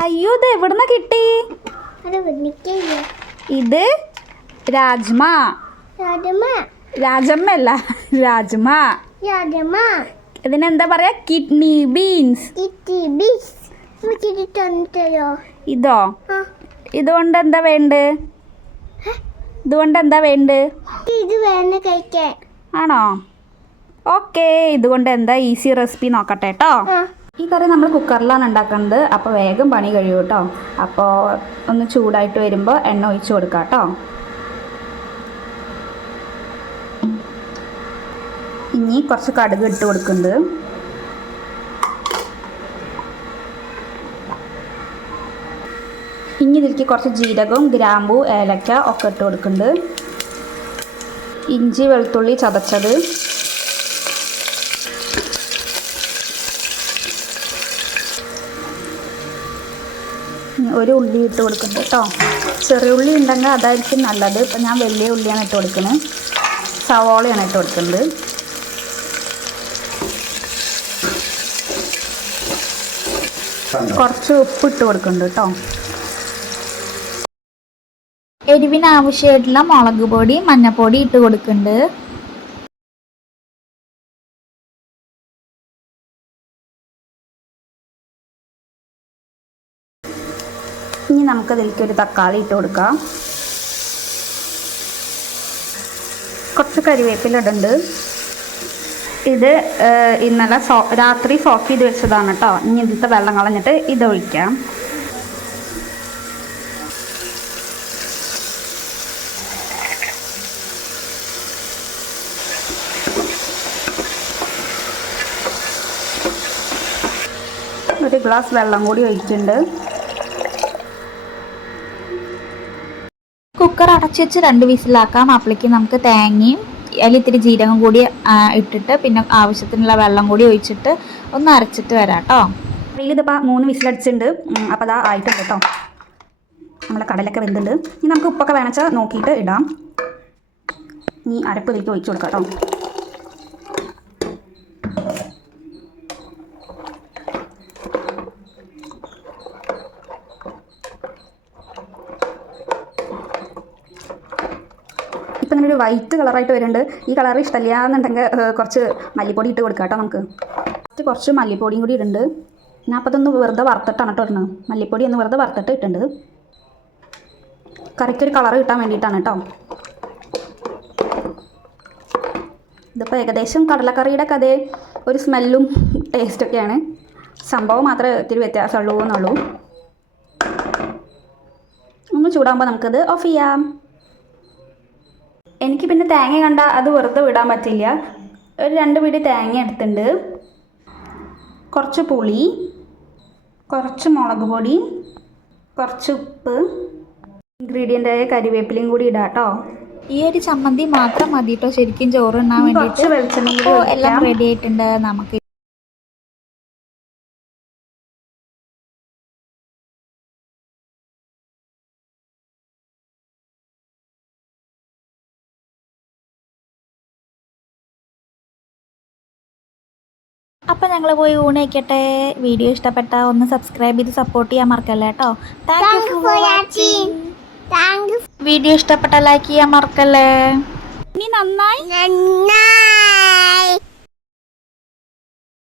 അയ്യോ ഇത് എവിടുന്ന കിട്ടി? ഇത് രാജ്മ. രാജമ്മ അല്ല രാജ്മ. ഇതിനെന്താ പറയാ? Kidney beans. Kidney beans. നമുക്ക് ഇതോ ഇതുകൊണ്ട് എന്താ വേണ്ട? ഇതുകൊണ്ട് എന്താ വേണ്ട? ഇത് വേണ്ട കഴിക്കാൻ. ആണോ? ഓക്കെ ഇതുകൊണ്ട് എന്താ ഈസി റെസിപ്പി നോക്കട്ടെ കേട്ടോ ഈ കറി നമ്മൾ കുക്കറിലാണ് ഉണ്ടാക്കുന്നത്. അപ്പോൾ വേഗം പണി കഴിയും കേട്ടോ അപ്പോൾ ഒന്ന് ചൂടായിട്ട് വരുമ്പോൾ എണ്ണ ഒഴിച്ച് കൊടുക്കാം കേട്ടോ ഇനി കുറച്ച് കടുക് ഇട്ട് കൊടുക്കുന്നത് ഇനി ഇതിലേക്ക് കുറച്ച് ജീരകവും ഗ്രാമ്പു ഏലക്ക ഒക്കെ ഇട്ട് കൊടുക്കുന്നുണ്ട്. ഇഞ്ചി വെളുത്തുള്ളി ചതച്ചത്. ഒരു ഉള്ളി ഇട്ട് കൊടുക്കുന്നുണ്ട് കേട്ടോ. ചെറിയ ഉള്ളി ഉണ്ടെങ്കിൽ അതായിരിക്കും നല്ലത്. ഇപ്പം ഞാൻ വലിയ ഉള്ളിയാണ് ഇട്ട് കൊടുക്കുന്നത് സവോളയാണ് ഇട്ട് കൊടുക്കുന്നത്. കുറച്ച് ഉപ്പ് ഇട്ട് കൊടുക്കുന്നുണ്ട് കേട്ടോ. എരിവിനാവശ്യമായിട്ടുള്ള മുളക് പൊടി മഞ്ഞപ്പൊടി ഇട്ട് കൊടുക്കുന്നുണ്ട്. ഇനി നമുക്ക് അതിലേക്ക് ഒരു തക്കാളി ഇട്ട് കൊടുക്കാം. കുറച്ച് കരിവേപ്പില ഇടുന്നുണ്ട്. ഇത് ഇന്നലെ സോ രാത്രി സോക്ക് ചെയ്ത് വെച്ചതാണ് കേട്ടോ ഇനി ഇതിലത്തെ വെള്ളം കളഞ്ഞിട്ട് ഇത് ഒഴിക്കാം. ഒരു ഗ്ലാസ് വെള്ളം കൂടി ഒഴിക്കുന്നുണ്ട്. കുക്കർ അടച്ചു വെച്ച് രണ്ട് വിസിലാക്കാം. അപ്പോഴേക്ക് നമുക്ക് തേങ്ങയും അതിൽ ഇത്തിരി ജീരകം കൂടി ഇട്ടിട്ട് പിന്നെ ആവശ്യത്തിനുള്ള വെള്ളം കൂടി ഒഴിച്ചിട്ട് ഒന്ന് അരച്ചിട്ട് വരാം കേട്ടോ ഇതിപ്പോൾ മൂന്ന് വിസിലടിച്ചിട്ടുണ്ട് അപ്പോൾ അതാ ആയിട്ടുണ്ട് കേട്ടോ നമ്മളെ കടലൊക്കെ വെന്തുണ്ട്. ഇനി നമുക്ക് ഉപ്പൊക്കെ വേണമെച്ചാൽ നോക്കിയിട്ട് ഇടാം. ഇനി അരപ്പ് ഇതിലേക്ക് ഒഴിച്ചു കൊടുക്കാം കേട്ടോ ഒരു വൈറ്റ് കളറായിട്ട് വരുന്നുണ്ട്. ഈ കളർ ഇഷ്ടമില്ല എന്നുണ്ടെങ്കിൽ കുറച്ച് മല്ലിപ്പൊടി ഇട്ട് കൊടുക്കാം കേട്ടോ നമുക്ക്. ഫസ്റ്റ് കുറച്ച് മല്ലിപ്പൊടിയും കൂടി ഇടുന്നുണ്ട്. ഞാൻ അപ്പോൾ ഇതൊന്ന് വെറുതെ വറുത്തിട്ടാണ് കേട്ടോ ഇടുന്നത്. മല്ലിപ്പൊടി ഒന്ന് വെറുതെ വറുത്തിട്ട് ഇട്ടുണ്ട് കറിക്കൊരു കളർ കിട്ടാൻ വേണ്ടിയിട്ടാണ് കേട്ടോ. ഇതിപ്പോൾ ഏകദേശം കടലക്കറിയുടെ കഥ ഒരു സ്മെല്ലും ടേസ്റ്റൊക്കെയാണ് സംഭവം മാത്രമേ ഒത്തിരി വ്യത്യാസമുള്ളൂ എന്നുള്ളൂ. ഒന്ന് ചൂടാകുമ്പോൾ നമുക്കത് ഓഫ് ചെയ്യാം. എനിക്ക് പിന്നെ തേങ്ങ കണ്ട അത് വെറുതെ വിടാൻ പറ്റില്ല. ഒരു രണ്ട് പിടി തേങ്ങ എടുത്തിട്ടുണ്ട്. കുറച്ച് പുളി കുറച്ച് മുളക് പൊടി കുറച്ച് ഉപ്പ് ഇൻഗ്രീഡിയന്റായ കരിവേപ്പിലയും കൂടി ഇടാം കേട്ടോ ഈ ഒരു ചമ്മന്തി മാത്രം മതി കേട്ടോ ശരിക്കും ചോറ് ഉണ്ണാൻ കൂടി എല്ലാം റെഡി ആയിട്ടുണ്ട്. നമുക്ക് അപ്പം ഞങ്ങൾ പോയി ഊണ് വയ്ക്കട്ടെ വീഡിയോ ഇഷ്ടപ്പെട്ട ഒന്ന് സബ്സ്ക്രൈബ് ചെയ്ത് സപ്പോർട്ട് ചെയ്യാൻ മറക്കല്ലേ കേട്ടോ thank you. Thank you. Video ഇഷ്ടപ്പെട്ട ലൈക്ക് ചെയ്യാൻ മറക്കല്ലേ ഇനി നന്നായി night.